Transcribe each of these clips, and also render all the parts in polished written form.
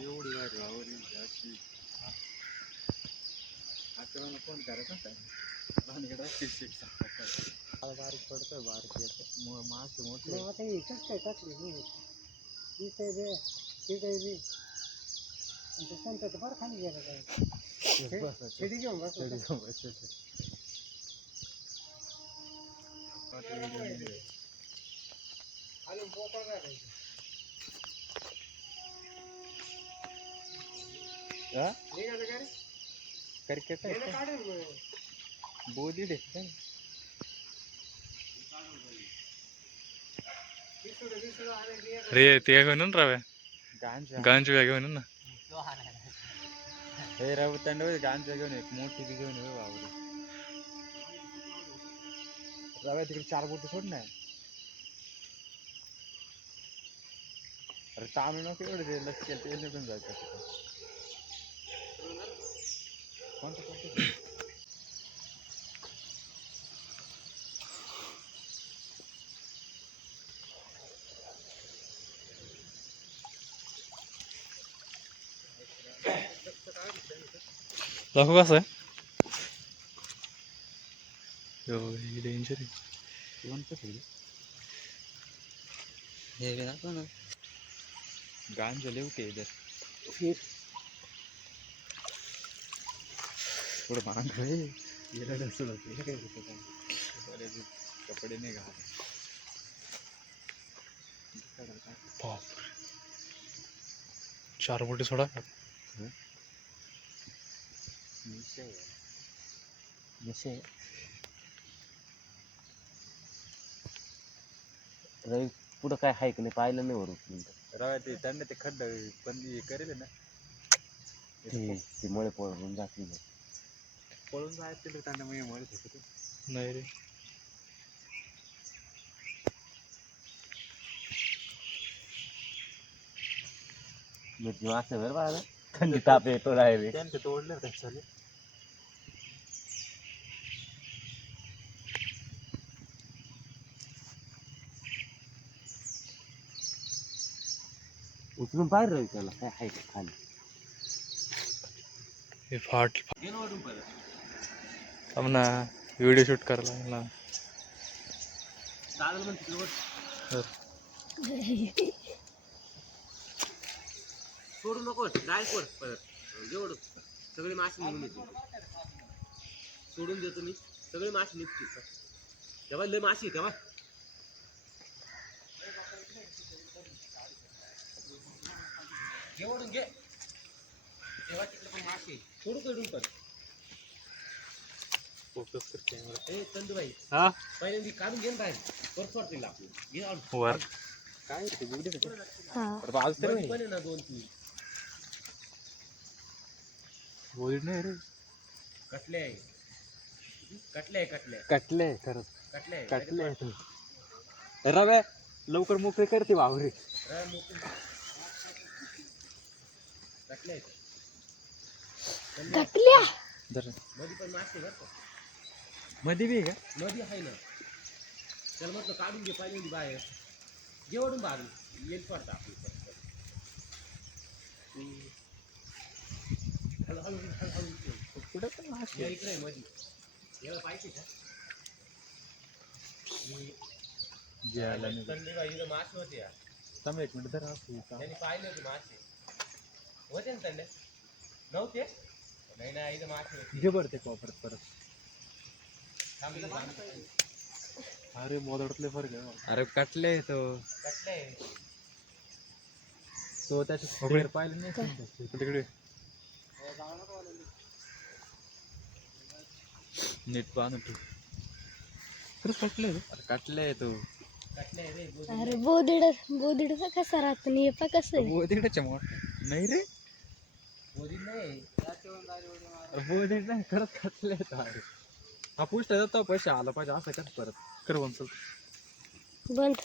एवढी वावरी अशी आक्रमण कोण करत बारीक पडतं बारीक येतं मास मोठं आता एकच काय टाकली इथे बे तिथे बी संत फार खाली गेलं काय शिडी घेऊन बस बोदी रे ते घेऊन राव्या गांजा घेऊन ना हे राव तंड गांजा घेऊन एक मोठी बी घेऊन रव्या तिकडे 4 बोटी सोड ना अरे तामिळ नको एवढं ते लक्ष केलं ते निघून जायचं कोणतं दाखव कसं आहे डेंजर है दाखव ना गांजा लेव के इधर फिर थोडं मांग रे येला नसलं ते काय कपडे नाही घाल बाप 4 बोटी सोडा रवी पुढं काय हाय का नाही पाहिलं नाही वरून रव्या ते त्यांना ते खड्ड पण करेल ना ते मळे पळून जाते पळून जायचं त्यांना मी म्हणत होतो नाही रे मिरची असं बरं बाळा थंडी ताप येतो राहिले त्यांचं तोडलं त्याच्याने उचलून पाहिजे रवी त्याला काय हाय का खाली हे फाट ना व्हिडिओ शूट करायला सोडू नको डायरेक्ट वर परत जेवढं सगळे मासे निघून येते सोडून देतो मी सगळे मासे निघतील तेव्हा लय मासे तेव्हा जेवढून घे तेव्हा तिकडे पण मासे सोडू कडून पण फोकस कर कॅमेरा ए चंदूबाई हा पहिल्यांदा काढून घे ना बाहेर परत सोडतील आपण घे वर काय ते बुगडे हां बाज तर पण ना 2-3 बोल नाही रे कटले खरंच कटले रव्या लवकर मोकळे करते वावरे कटल्या मध्ये पण मासे बरं मध्ये बी का मध्ये आहे ना त्याला म्हटलं काढून घे पाहिजे बाहेर जेवढून बाहेर येईल पडतं आपली हळूहळू कुठं पण मासे इकडे मध्ये याला पाहिजे का इथं मासे होते या थांब 1 मिनिट धर त्यांनी पाहिले होते मासे होते ना त्यांना नव्हते नाही ना इथं मासे होते घे बरं ते परत अरे मोदडतले फरक आहे अरे कटले तो त्याचे पाहिलं नाही तिकडे नीट पाहून तू खरंच कटले तो अरे बोदिड कसा राहत नाही कसं आहे बोदिडच्या मोठ नाही रे बोधी नाही खरंच खचले हा पुष्ट जातो पैसे आला पाहिजे असं कच परत कर बनसल बंद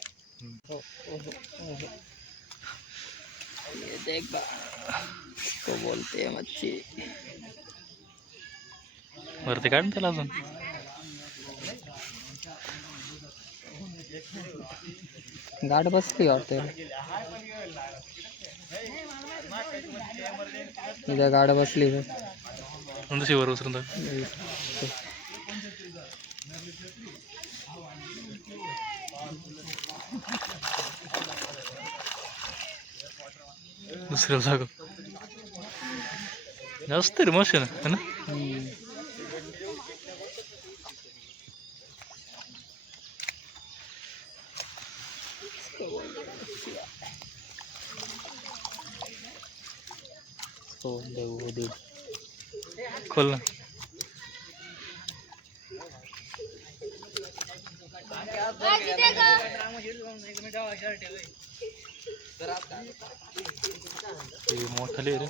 ये देख बा को बोलते हैं मच्छी वरती काढ त्याला अजून गाड बसली वाटते इथं गाड बसली शिवर उचलून दुसऱ्याला जागो जास्त रे मशीन है ना खोल ना मोठाले रे